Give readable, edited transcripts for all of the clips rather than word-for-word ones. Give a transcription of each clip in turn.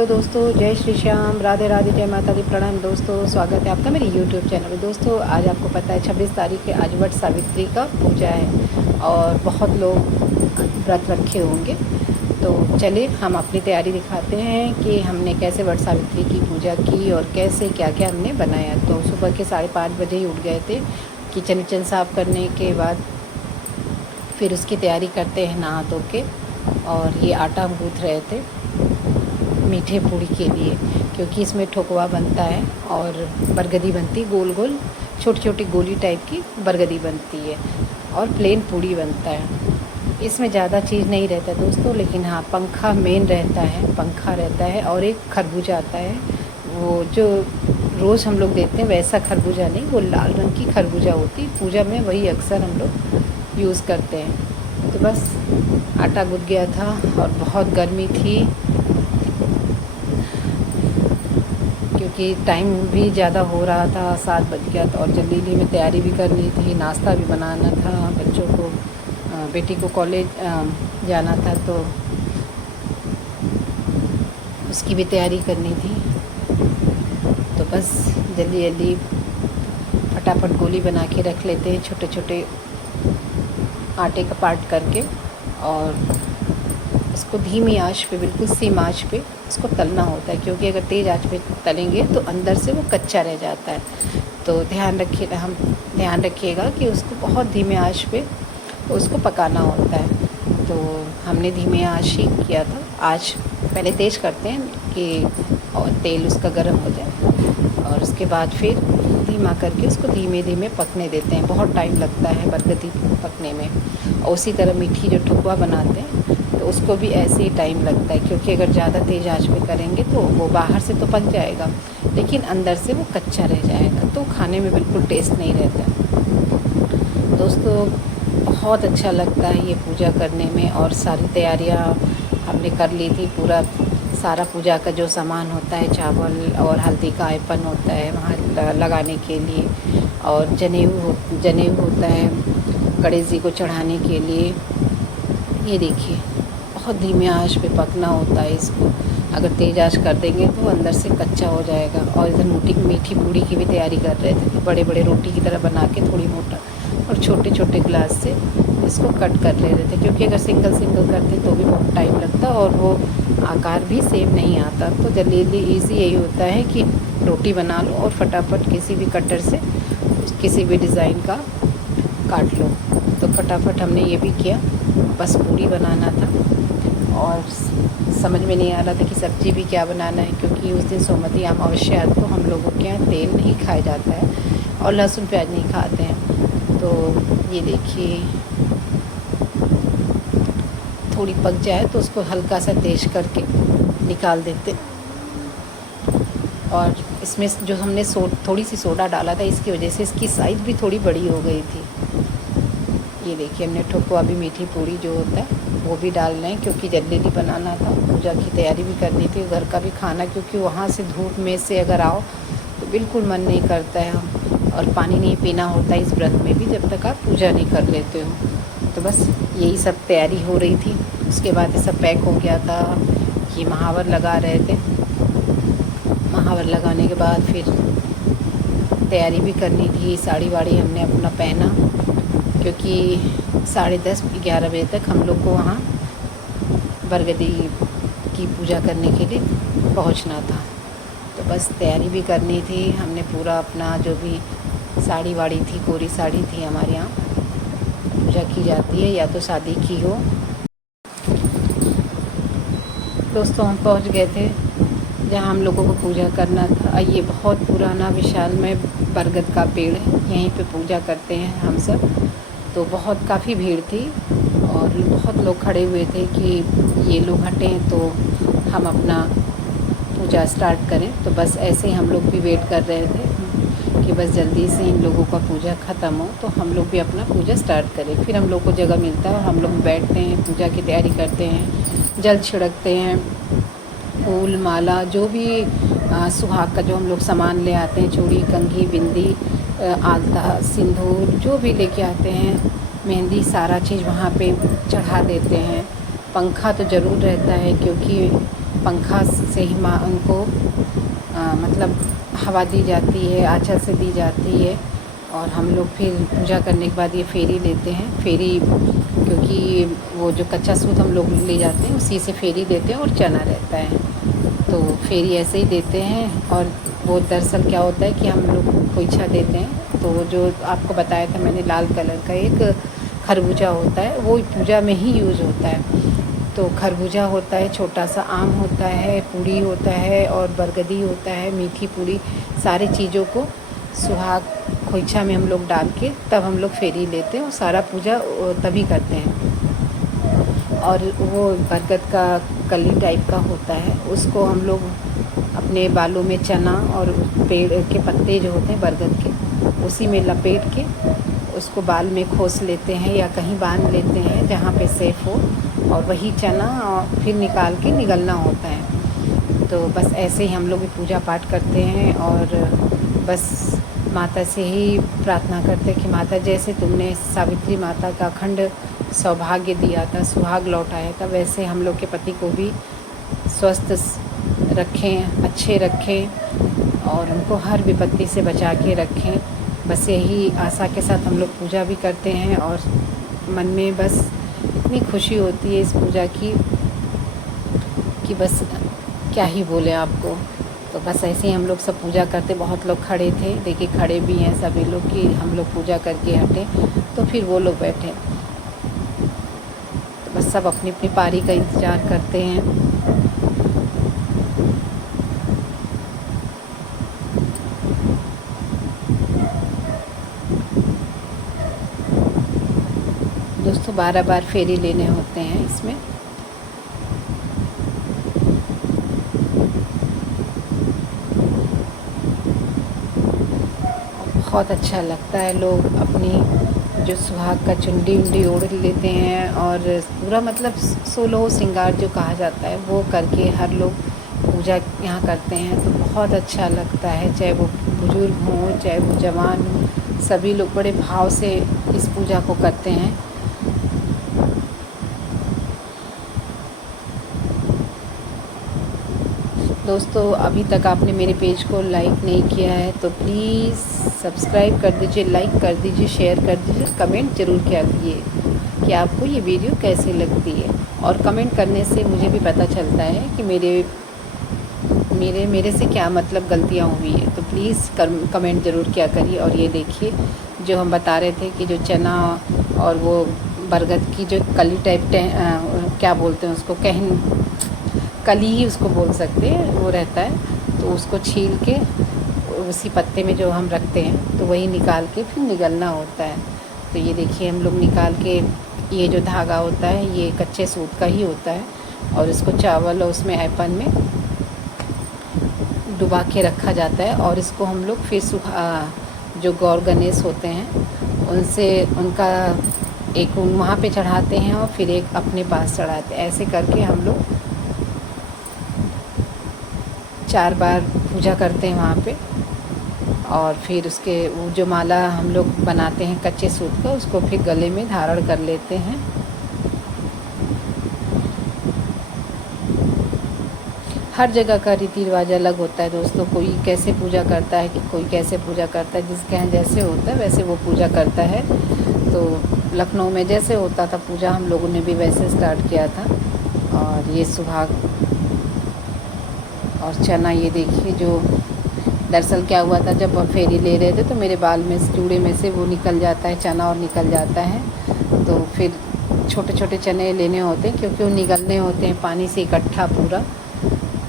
Hello दोस्तों, जय श्री श्याम, राधे राधे, जय माता दी, प्रणाम दोस्तों। स्वागत है आपका मेरे यूट्यूब चैनल में। दोस्तों आज आपको पता है 26 तारीख है, आज वट सावित्री का पूजा है और बहुत लोग व्रत रखे होंगे। तो चलिए हम अपनी तैयारी दिखाते हैं कि हमने कैसे वट सावित्री की पूजा की और कैसे क्या क्या हमने बनाया। तो सुबह के 5:30 बजे ही उठ गए थे। किचन साफ़ करने के बाद फिर उसकी तैयारी करते हैं नहा धो के। और ये आटा हम गूँथ रहे थे मीठे पूड़ी के लिए, क्योंकि इसमें ठोकवा बनता है और बरगदी बनती, गोल गोल छोटी छोटी गोली टाइप की बरगदी बनती है और प्लेन पूड़ी बनता है। इसमें ज़्यादा चीज़ नहीं रहता दोस्तों, लेकिन हाँ पंखा मेन रहता है, पंखा रहता है और एक खरबूजा आता है। वो जो रोज़ हम लोग देखते हैं वैसा खरबूजा नहीं, वो लाल रंग की खरबूजा होती है। पूजा में वही अक्सर हम लोग यूज़ करते हैं। तो बस आटा गूँथ गया था और बहुत गर्मी थी, क्योंकि टाइम भी ज़्यादा हो रहा था, 7 बज गया था और जल्दी में तैयारी भी करनी थी, नाश्ता भी बनाना था बच्चों को, बेटी को कॉलेज जाना था तो उसकी भी तैयारी करनी थी। तो बस जल्दी फटाफट गोली बना के रख लेते हैं, छोटे छोटे आटे का पार्ट करके, और इसको धीमी आंच पे, बिल्कुल सिम आंच पे इसको तलना होता है, क्योंकि अगर तेज़ आंच पे तलेंगे तो अंदर से वो कच्चा रह जाता है। तो ध्यान रखिएगा कि उसको बहुत धीमे आंच पे उसको पकाना होता है। तो हमने धीमे आंच ही किया था। आज पहले तेज़ करते हैं कि और तेल उसका गर्म हो जाए और उसके बाद फिर धीमा करके उसको धीमे धीमे पकने देते हैं। बहुत टाइम लगता है बरगदी पकने में। और उसी तरह मीठी जो ठुकवा बनाते हैं तो उसको भी ऐसे ही टाइम लगता है, क्योंकि अगर ज़्यादा तेज़ आंच पे करेंगे तो वो बाहर से तो पक जाएगा लेकिन अंदर से वो कच्चा रह जाएगा, तो खाने में बिल्कुल टेस्ट नहीं रहता। दोस्तों बहुत अच्छा लगता है ये पूजा करने में। और सारी तैयारियां हमने कर ली थी, पूरा सारा पूजा का जो सामान होता है, चावल और हल्दी का आयपन होता है वहाँ लगाने के लिए, और जनेऊ होता है गणेश जी को चढ़ाने के लिए। ये देखिए बहुत धीमे आंच पे पकना होता है इसको, अगर तेज़ आंच कर देंगे तो अंदर से कच्चा हो जाएगा। और इधर मीठी पूड़ी की भी तैयारी कर रहे थे, तो बड़े बड़े रोटी की तरह बना के थोड़ी मोटा और छोटे छोटे ग्लास से इसको कट कर ले रहे थे, क्योंकि अगर सिंगल करते तो भी बहुत टाइम लगता और वो आकार भी सेम नहीं आता। तो जल्दी ईज़ी यही होता है कि रोटी बना लो और फटाफट किसी भी कटर से किसी भी डिज़ाइन का काट लो। तो फटाफट हमने ये भी किया, बस पूड़ी बनाना था और समझ में नहीं आ रहा था कि सब्ज़ी भी क्या बनाना है, क्योंकि उस दिन सोमवती अमावस्या तो हम लोगों के यहाँ तेल नहीं खाया जाता है और लहसुन प्याज नहीं खाते हैं। तो ये देखिए थोड़ी पक जाए तो उसको हल्का सा तेज करके निकाल देते। और इसमें जो हमने थोड़ी सी सोडा डाला था, इसकी वजह से इसकी साइज़ भी थोड़ी बड़ी हो गई थी। ये देखिए हमने ठोकवा भी, मीठी पूड़ी जो होता है वो भी डाल रहे हैं, क्योंकि जल्दी बनाना था, पूजा की तैयारी भी करनी थी, घर का भी खाना, क्योंकि वहाँ से धूप में से अगर आओ तो बिल्कुल मन नहीं करता है, और पानी नहीं पीना होता है इस व्रत में भी जब तक आप पूजा नहीं कर लेते हो। तो बस यही सब तैयारी हो रही थी। उसके बाद ये सब पैक हो गया था। ये महावर लगा रहे थे, महावर लगाने के बाद फिर तैयारी भी करनी थी। साड़ी वाड़ी हमने अपना पहना, क्योंकि 10:30-11 बजे तक हम लोग को वहाँ बरगदी की पूजा करने के लिए पहुँचना था। तो बस तैयारी भी करनी थी। हमने पूरा अपना जो भी साड़ी वाड़ी थी, कोरी साड़ी थी, हमारे यहाँ पूजा की जाती है या तो शादी की हो। दोस्तों हम पहुँच गए थे जहाँ हम लोगों को पूजा करना था। ये बहुत पुराना विशाल में बरगद का पेड़ है, यहीं पे पूजा करते हैं हम सब। तो बहुत काफ़ी भीड़ थी और बहुत लोग खड़े हुए थे कि ये लोग हटें तो हम अपना पूजा स्टार्ट करें। तो बस ऐसे ही हम लोग भी वेट कर रहे थे कि बस जल्दी से इन लोगों का पूजा ख़त्म हो तो हम लोग भी अपना पूजा स्टार्ट करें। फिर हम लोग को जगह मिलता है और हम लोग बैठते हैं, पूजा की तैयारी करते हैं, जल छिड़कते हैं, फूल माला जो भी सुहाग का जो हम लोग सामान ले आते हैं, चूड़ी, कंघी, बिंदी, आलता, सिंदूर जो भी लेके आते हैं, मेहंदी, सारा चीज़ वहाँ पे चढ़ा देते हैं। पंखा तो ज़रूर रहता है, क्योंकि पंखा से ही माँ उनको मतलब हवा दी जाती है, आँचल से दी जाती है। और हम लोग फिर पूजा करने के बाद ये फेरी लेते हैं। फेरी क्योंकि वो जो कच्चा सूत हम लोग ले जाते हैं उसी से फेरी देते हैं और चना रहता है, तो फेरी ऐसे ही देते हैं। और वो दरअसल क्या होता है कि हम लोग खोइछा देते हैं, तो वो जो आपको बताया था मैंने लाल कलर का एक खरबूजा होता है, वो पूजा में ही यूज़ होता है। तो खरबूजा होता है, छोटा सा आम होता है, पूड़ी होता है और बरगदी होता है, मीठी पूड़ी, सारी चीज़ों को सुहाग खोइछा में हम लोग डाल के तब हम लोग फेरी लेते हैं और सारा पूजा तभी करते हैं। और वो बरगद का कली टाइप का होता है, उसको हम लोग अपने बालों में चना और पेड़ के पत्ते जो होते हैं बरगद के उसी में लपेट के उसको बाल में खोस लेते हैं या कहीं बांध लेते हैं जहाँ पे सेफ़ हो, और वही चना और फिर निकाल के निगलना होता है। तो बस ऐसे ही हम लोग भी पूजा पाठ करते हैं और बस माता से ही प्रार्थना करते हैं कि माता जैसे तुमने सावित्री माता का अखंड सौभाग्य दिया था, सुहाग लौटाया था, वैसे हम लोग के पति को भी स्वस्थ रखें, अच्छे रखें और उनको हर विपत्ति से बचा के रखें। बस यही आशा के साथ हम लोग पूजा भी करते हैं और मन में बस इतनी खुशी होती है इस पूजा की कि बस क्या ही बोले आपको। तो बस ऐसे ही हम लोग सब पूजा करते। बहुत लोग खड़े थे, देखिए खड़े भी हैं सभी लोग कि हम लोग पूजा करके हटे, तो फिर वो लोग बैठे। तो बस सब अपनी अपनी पारी का इंतज़ार करते हैं। दोस्तों 12 बार फेरी लेने होते हैं इसमें। बहुत अच्छा लगता है, लोग अपनी जो सुहाग का चुंडी उंडी ओढ़ लेते हैं और पूरा मतलब 16 श्रृंगार जो कहा जाता है वो करके हर लोग पूजा यहाँ करते हैं। तो बहुत अच्छा लगता है, चाहे वो बुज़ुर्ग हों चाहे वो जवान हों, सभी लोग बड़े भाव से इस पूजा को करते हैं। दोस्तों अभी तक आपने मेरे पेज को लाइक नहीं किया है तो प्लीज़ सब्सक्राइब कर दीजिए, लाइक कर दीजिए, शेयर कर दीजिए, कमेंट ज़रूर किया कीजिए कि आपको ये वीडियो कैसी लगती है। और कमेंट करने से मुझे भी पता चलता है कि मेरे से क्या मतलब गलतियाँ हुई है, तो प्लीज़ कमेंट ज़रूर किया करिए। और ये देखिए जो हम बता रहे थे कि जो चना और वो बरगद की जो कली टाइप क्या बोलते हैं उसको, कली ही उसको बोल सकते हैं, वो रहता है, तो उसको छील के उसी पत्ते में जो हम रखते हैं तो वही निकाल के फिर निगलना होता है। तो ये देखिए हम लोग निकाल के, ये जो धागा होता है ये कच्चे सूत का ही होता है और इसको चावल और उसमें ऐपन में डुबा के रखा जाता है। और इसको हम लोग फिर जो गौर गणेश होते हैं उनसे उनका एक वहाँ पे चढ़ाते हैं और फिर एक अपने पास चढ़ाते हैं। ऐसे करके हम लोग 4 बार पूजा करते हैं वहाँ पे। और फिर उसके वो जो माला हम लोग बनाते हैं कच्चे सूत का, उसको फिर गले में धारण कर लेते हैं। हर जगह का रीति रिवाज अलग होता है दोस्तों, कोई कैसे पूजा करता है कि कोई कैसे पूजा करता है, जिसके यहाँ जैसे होता है वैसे वो पूजा करता है। तो लखनऊ में जैसे होता था पूजा, हम लोगों ने भी वैसे स्टार्ट किया था। और ये सुहाग और चना, ये देखिए जो दरअसल क्या हुआ था, जब फेरी ले रहे थे तो मेरे बाल में चूड़े में से वो निकल जाता है चना और निकल जाता है। तो फिर छोटे छोटे चने लेने होते हैं क्योंकि वो निगलने होते हैं पानी से इकट्ठा पूरा।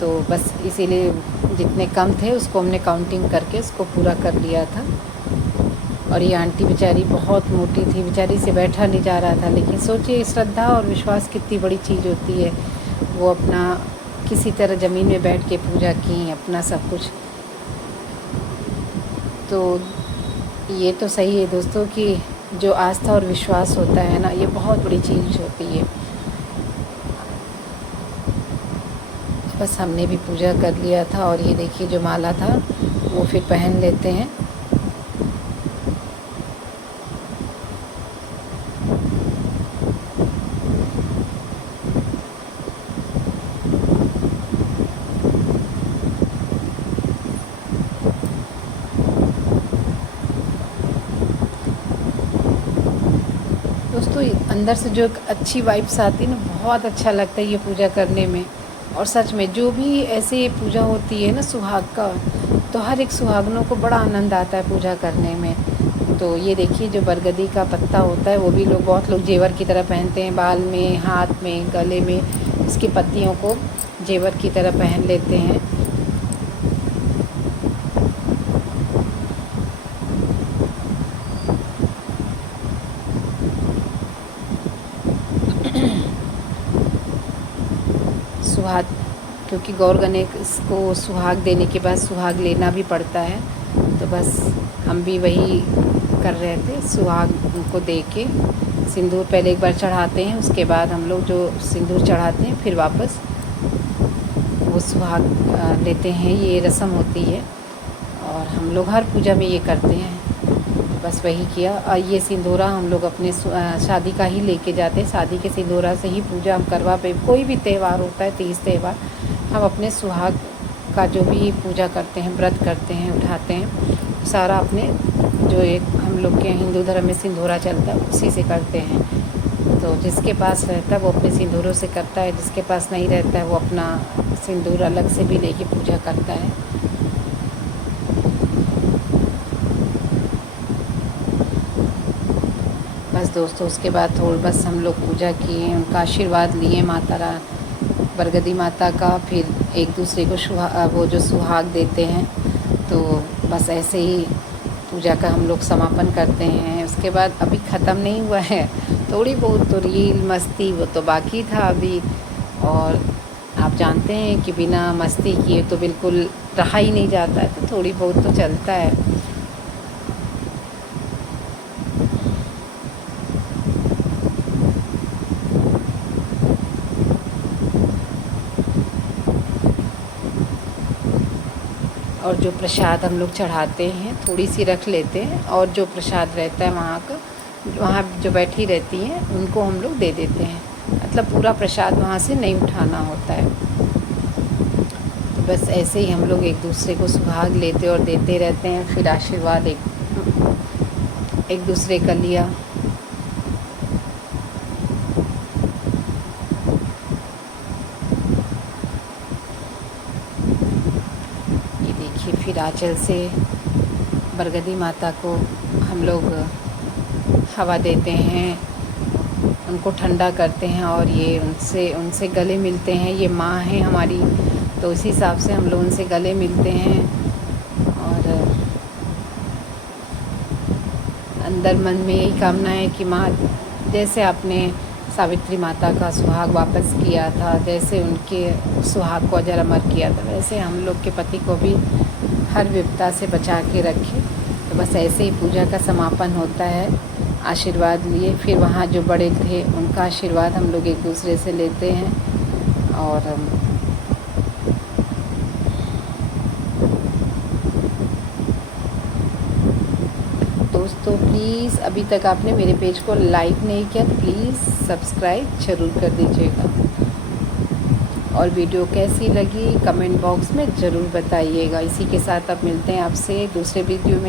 तो बस इसीलिए जितने कम थे उसको हमने काउंटिंग करके उसको पूरा कर लिया था। और ये आंटी बेचारी बहुत मोटी थी, बेचारी से बैठा नहीं जा रहा था, लेकिन सोचिए श्रद्धा और विश्वास कितनी बड़ी चीज़ होती है। वो अपना किसी तरह ज़मीन में बैठ के पूजा की अपना सब कुछ। तो ये तो सही है दोस्तों कि जो आस्था और विश्वास होता है ना, ये बहुत बड़ी चीज़ होती है। बस हमने भी पूजा कर लिया था और ये देखिए जो माला था वो फिर पहन लेते हैं। अंदर से जो एक अच्छी वाइब्स आती है ना, बहुत अच्छा लगता है ये पूजा करने में। और सच में जो भी ऐसे पूजा होती है ना सुहाग का, तो हर एक सुहागनों को बड़ा आनंद आता है पूजा करने में। तो ये देखिए जो बरगदी का पत्ता होता है वो भी बहुत लोग जेवर की तरह पहनते हैं, बाल में, हाथ में, गले में इसकी पत्तियों को जेवर की तरह पहन लेते हैं। सुहाग, क्योंकि गौर गणेश को सुहाग देने के बाद सुहाग लेना भी पड़ता है, तो बस हम भी वही कर रहे थे। सुहाग को दे के सिंदूर पहले एक बार चढ़ाते हैं, उसके बाद हम लोग जो सिंदूर चढ़ाते हैं फिर वापस वो सुहाग लेते हैं। ये रस्म होती है और हम लोग हर पूजा में ये करते हैं। बस वही किया। और ये सिंदूरा हम लोग अपने शादी का ही लेके जाते हैं। शादी के सिंदूरा से ही पूजा हम करवा पे, कोई भी त्यौहार होता है, तीज त्यौहार, हम अपने सुहाग का जो भी पूजा करते हैं, व्रत करते हैं, उठाते हैं, सारा अपने जो एक हम लोग के हिंदू धर्म में सिंदूरा चलता है उसी से करते हैं। तो जिसके पास रहता है वो अपने सिंदूरों से करता है, जिसके पास नहीं रहता है वो अपना सिंदूर अलग से भी लेके पूजा करता है। बस दोस्तों उसके बाद बस हम लोग पूजा किए, उनका आशीर्वाद लिए बरगदी माता का। फिर एक दूसरे को वो जो सुहाग देते हैं। तो बस ऐसे ही पूजा का हम लोग समापन करते हैं। उसके बाद अभी ख़त्म नहीं हुआ है, थोड़ी बहुत तो रील मस्ती वो तो बाकी था अभी। और आप जानते हैं कि बिना मस्ती किए तो बिल्कुल रहा ही नहीं जाता है, तो थोड़ी बहुत तो चलता है। और जो प्रसाद हम लोग चढ़ाते हैं थोड़ी सी रख लेते हैं, और जो प्रसाद रहता है वहाँ जो बैठी रहती हैं उनको हम लोग दे देते हैं। मतलब पूरा प्रसाद वहाँ से नहीं उठाना होता है। तो बस ऐसे ही हम लोग एक दूसरे को सुहाग लेते और देते रहते हैं। फिर आशीर्वाद एक दूसरे का लिया। फिर आंचल से बरगदी माता को हम लोग हवा देते हैं, उनको ठंडा करते हैं, और ये उनसे गले मिलते हैं। ये माँ है हमारी, तो इसी हिसाब से हम लोग उनसे गले मिलते हैं। और अंदर मन में यही कामना है कि माँ, जैसे आपने सावित्री माता का सुहाग वापस किया था, जैसे उनके सुहाग को अजर अमर किया था, वैसे हम लोग के पति को भी हर विपदा से बचा के रखे। तो बस ऐसे ही पूजा का समापन होता है। आशीर्वाद लिए, फिर वहाँ जो बड़े थे उनका आशीर्वाद हम लोग एक दूसरे से लेते हैं। और दोस्तों प्लीज़ अभी तक आपने मेरे पेज को लाइक नहीं किया तो प्लीज़ सब्सक्राइब ज़रूर कर दीजिएगा। और वीडियो कैसी लगी कमेंट बॉक्स में ज़रूर बताइएगा। इसी के साथ अब मिलते हैं आपसे दूसरे वीडियो में।